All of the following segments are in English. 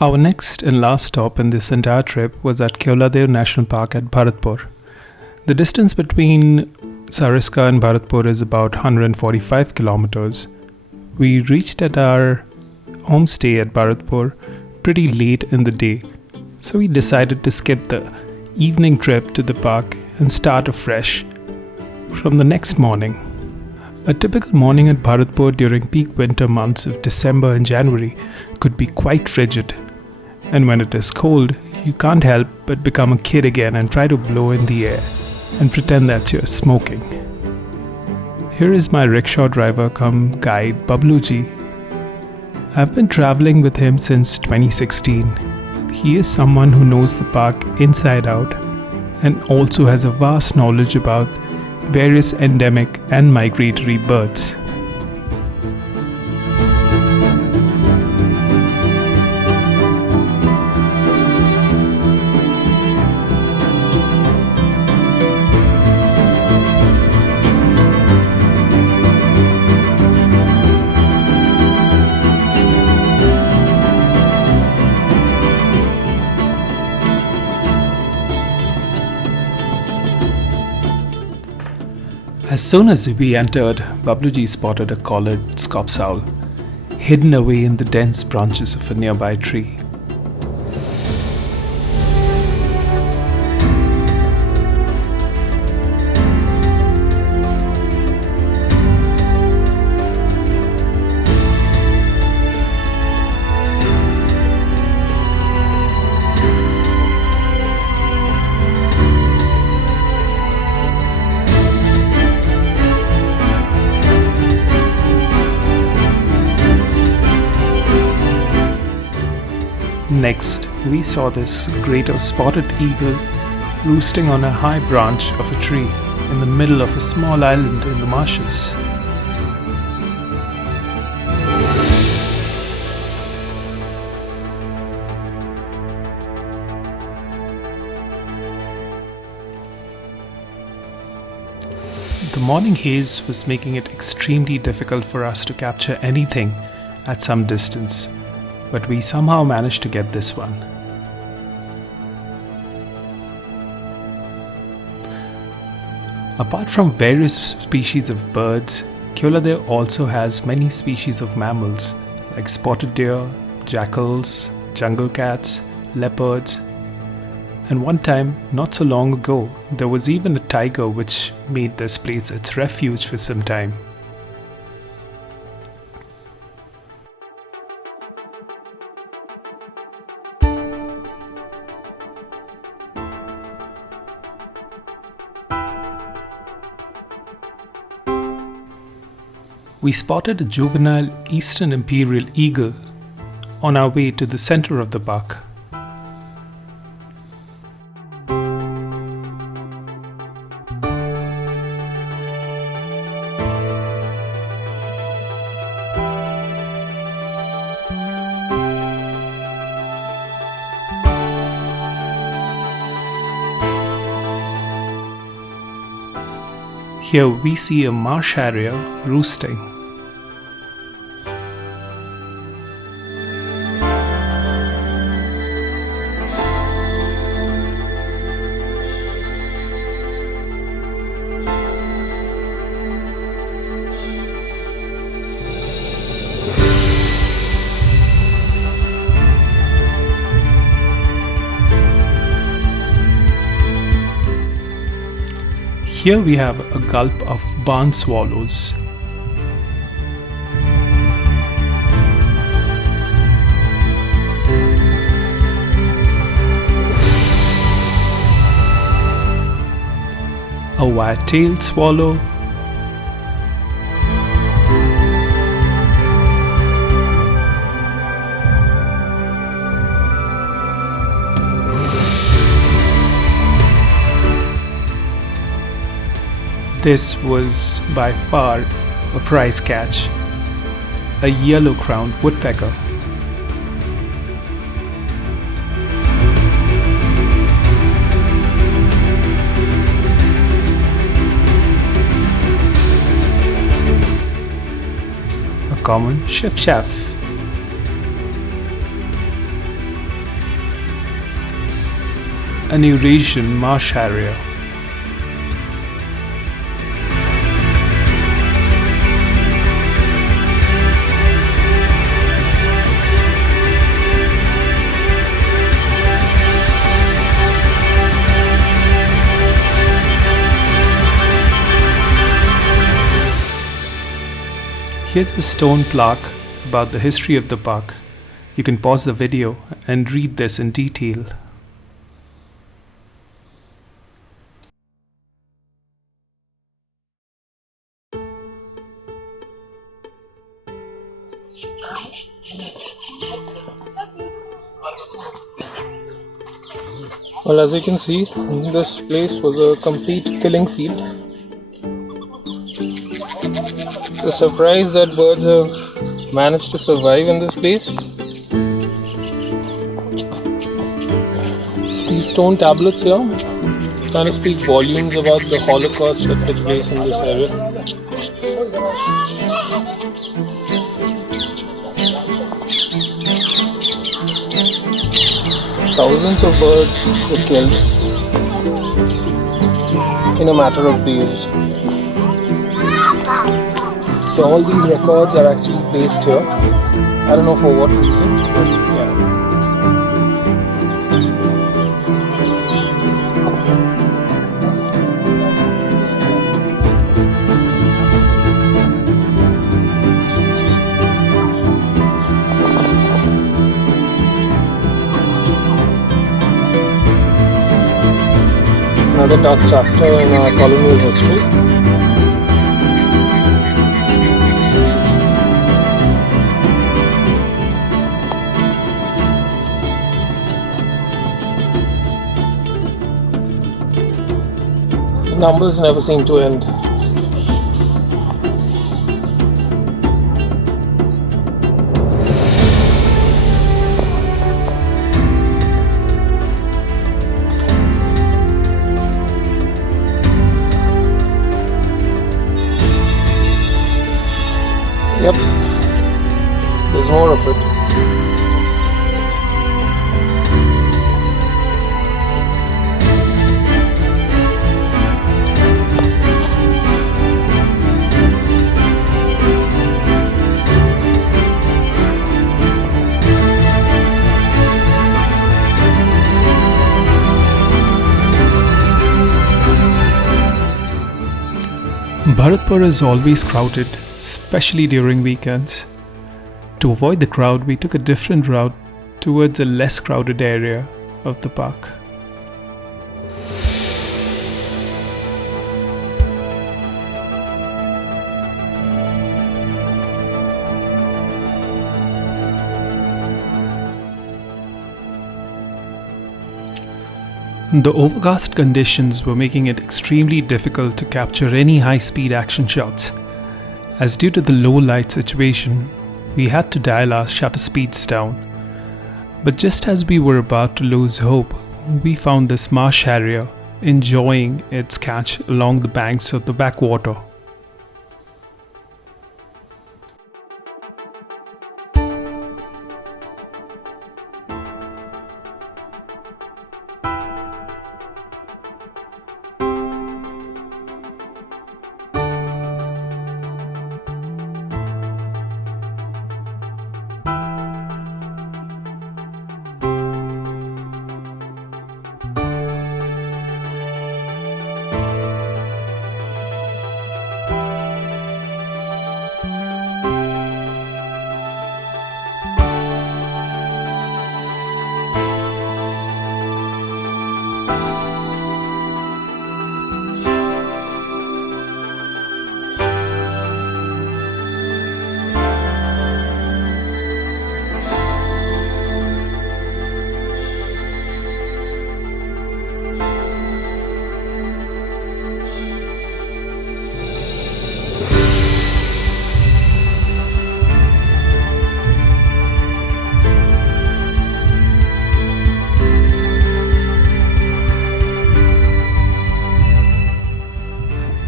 Our next and last stop in this entire trip was at Keoladeo National Park at Bharatpur. The distance between Sariska and Bharatpur is about 145 kilometers. We reached at our homestay at Bharatpur pretty late in the day, so we decided to skip the evening trip to the park and start afresh from the next morning. A typical morning at Bharatpur during peak winter months of December and January could be quite frigid. And when it is cold, you can't help but become a kid again and try to blow in the air and pretend that you're smoking. Here is my rickshaw driver cum guide Babluji. I've been traveling with him since 2016. He is someone who knows the park inside out and also has a vast knowledge about various endemic and migratory birds. As soon as we entered, Babluji spotted a collared scops owl, hidden away in the dense branches of a nearby tree. Next, we saw this great spotted eagle roosting on a high branch of a tree in the middle of a small island in the marshes. The morning haze was making it extremely difficult for us to capture anything at some distance, but we somehow managed to get this one. Apart from various species of birds, Keoladeo also has many species of mammals like spotted deer, jackals, jungle cats, leopards, and one time, not so long ago, there was even a tiger which made this place its refuge for some time. We spotted a juvenile eastern imperial eagle on our way to the center of the park. Here we see a marsh harrier roosting. Here we have a gulp of barn swallows. A white-tailed swallow. This was by far a prize catch, a yellow-crowned woodpecker. A common chiff-chaff. an Eurasian marsh harrier. Here's a stone plaque about the history of the park. You can pause the video and read this in detail. Well, as you can see, this place was a complete killing field. It's a surprise that birds have managed to survive in this place. These stone tablets here kind of speak volumes about the Holocaust that took place in this area. Thousands of birds were killed in a matter of days. So all these records are actually placed here. I don't know for what reason, but yeah. Another dark chapter in our colonial history. The numbers never seem to end. Yep, there's more of it. Bharatpur is always crowded, especially during weekends. To avoid the crowd, we took a different route towards a less crowded area of the park. The overcast conditions were making it extremely difficult to capture any high-speed action shots, as due to the low light situation, we had to dial our shutter speeds down. But just as we were about to lose hope, we found this marsh harrier enjoying its catch along the banks of the backwater.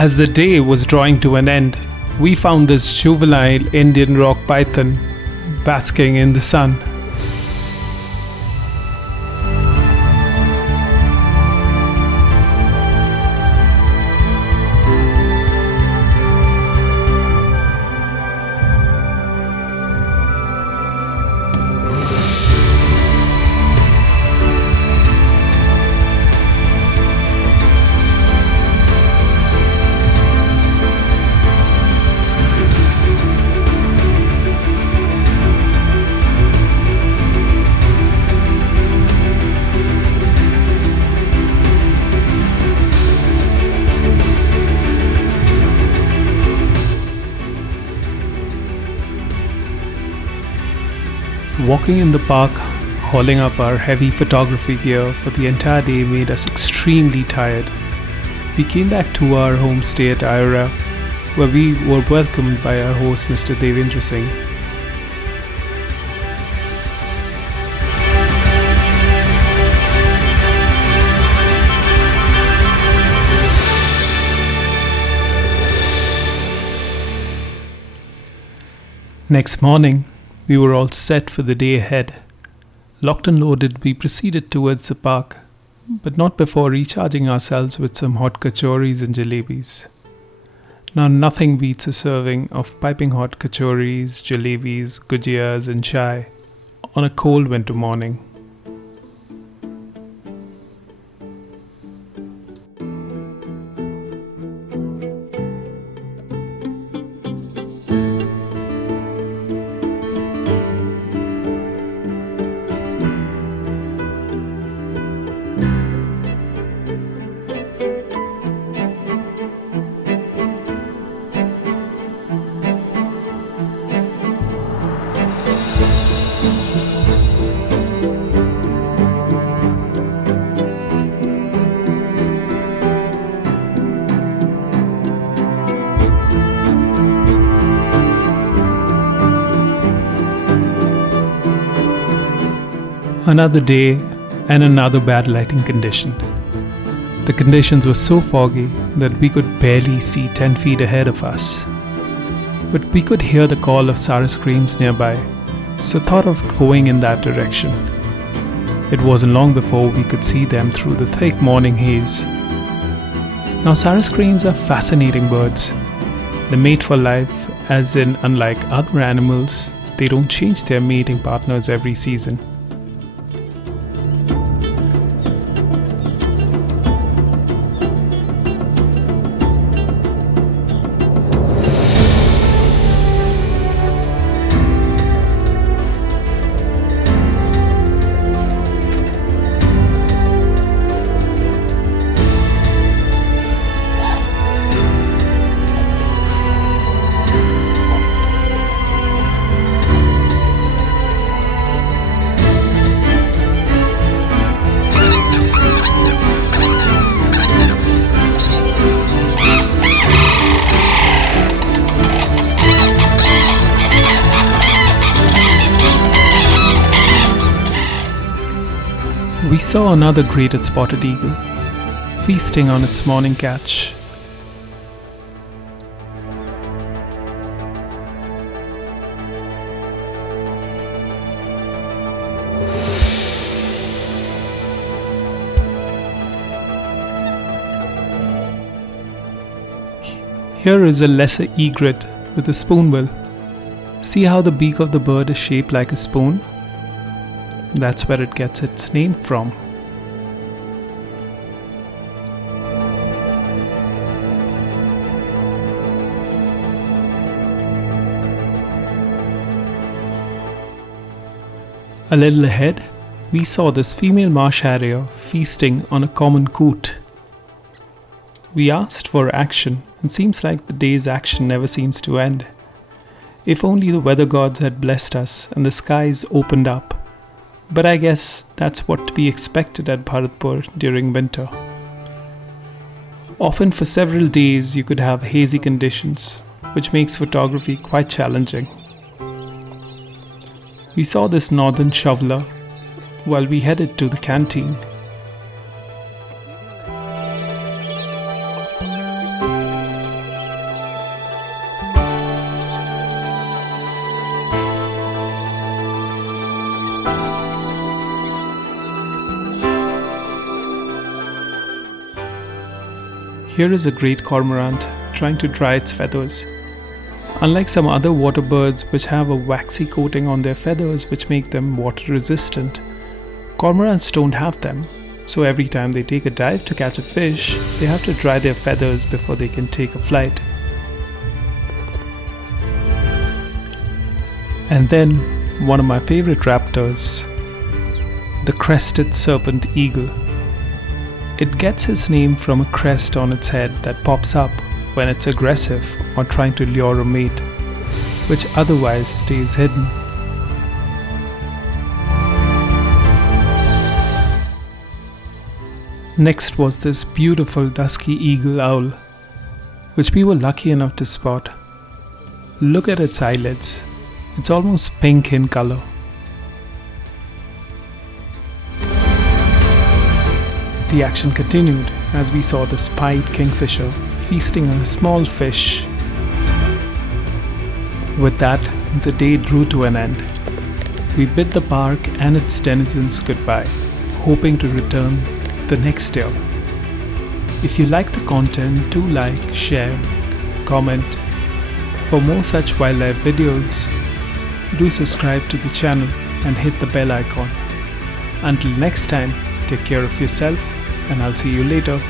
As the day was drawing to an end, we found this juvenile Indian rock python basking in the sun. Walking in the park, hauling up our heavy photography gear for the entire day made us extremely tired. We came back to our homestay at Ayura, where we were welcomed by our host Mr. Devendra Singh. Next morning, we were all set for the day ahead. Locked and loaded, we proceeded towards the park, but not before recharging ourselves with some hot kachoris and jalebis. Now, nothing beats a serving of piping hot kachoris, jalebis, gujiyas, and chai on a cold winter morning. Another day and another bad lighting condition. The conditions were so foggy that we could barely see 10 feet ahead of us. But we could hear the call of sarascreens nearby, so thought of going in that direction. It wasn't long before we could see them through the thick morning haze. Now, sarascreens are fascinating birds. They mate for life, as in, unlike other animals, they don't change their mating partners every season. We saw another great spotted eagle, feasting on its morning catch. Here is a lesser egret with a spoonbill. See how the beak of the bird is shaped like a spoon? That's where it gets its name from. A little ahead, we saw this female marsh harrier feasting on a common coot. We asked for action, and seems like the day's action never seems to end. If only the weather gods had blessed us and the skies opened up. But I guess that's what to be expected at Bharatpur during winter. Often for several days you could have hazy conditions, which makes photography quite challenging. We saw this northern shoveler while we headed to the canteen. Here is a great cormorant trying to dry its feathers. Unlike some other water birds which have a waxy coating on their feathers which make them water resistant, cormorants don't have them, so every time they take a dive to catch a fish, they have to dry their feathers before they can take a flight. And then, one of my favorite raptors, the Crested Serpent eagle. It gets its name from a crest on its head that pops up when it's aggressive or trying to lure a mate, which otherwise stays hidden. Next was this beautiful dusky eagle owl, which we were lucky enough to spot. Look at its eyelids, it's almost pink in color. The action continued as we saw the spiked kingfisher feasting on a small fish. With that, the day drew to an end. We bid the park and its denizens goodbye, hoping to return the next year. If you like the content, do like, share, comment. For more such wildlife videos, do subscribe to the channel and hit the bell icon. Until next time, take care of yourself and I'll see you later.